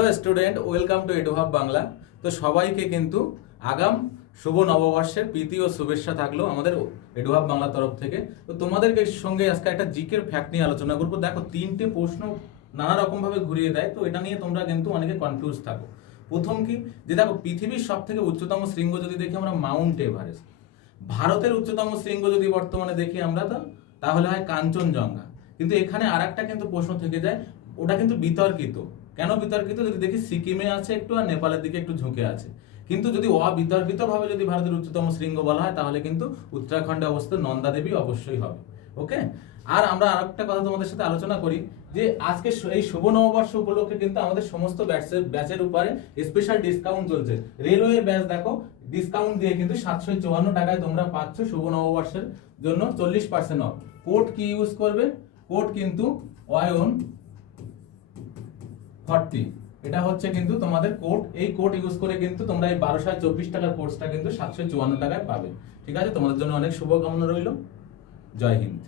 Hello student, welcome to এডুহাব Bangla. তো সবাইকে কিন্তু আগাম শুভ নববর্ষের প্রীতি ও শুভেচ্ছা থাকলো আমাদের এডুহাব বাংলার তরফ থেকে। তো তোমাদেরকে সঙ্গে আজকে একটা জিকের ফ্যাক্ট নিয়ে আলোচনা করবো। দেখো, তিনটে প্রশ্ন নানা রকম ভাবে ঘুরিয়ে দেয়, তো এটা নিয়ে তোমরা কিন্তু অনেকে কনফিউজ থাকো। প্রথম কি, যে দেখো পৃথিবীর সব থেকে উচ্চতম শৃঙ্গ যদি দেখি আমরা মাউন্ট এভারেস্ট। ভারতের উচ্চতম শৃঙ্গ যদি বর্তমানে দেখি আমরা তাহলে হয় কাঞ্চনজঙ্ঘা। কিন্তু এখানে আর একটা কিন্তু প্রশ্ন থেকে যায়, ওটা কিন্তু বিতর্কিত। কেন বিতর্কিত? যদি দেখি সিকিমে আছে একটু, আর নেপালের দিকে একটু ঝুঁকে আছে। কিন্তু যদি অবিতর্কিত ভাবে যদি ভারতের উচ্চতম শৃঙ্গ বলা হয় তাহলে কিন্তু উত্তরাখণ্ডে অবস্থিত নন্দা দেবী অবশ্যই হবে। ওকে। আর আমরা আরেকটা কথা তোমাদের সাথে আলোচনা করি, যে আজকে এই শুভ নববর্ষ উপলক্ষে কিন্তু আমাদের সমস্ত ব্যাচের উপরে স্পেশাল ডিসকাউন্ট চলছে। রেলওয়ে ব্যাচ দেখো, ডিসকাউন্ট দিয়ে কিন্তু 754 টাকায় তোমরা পাচ্ছ শুভ নববর্ষের জন্য 40% অফ। কোড কি ইউজ করবে? কোড কিন্তু OYON40, এটা হচ্ছে কিন্তু তোমাদের কোড। এই কোড ইউজ করে কিন্তু তোমরা এই 1224 টাকার কোর্সটা কিন্তু 754 টাকায় পাবে। ঠিক আছে, তোমাদের জন্য অনেক শুভকামনা রইল। জয় হিন্দ।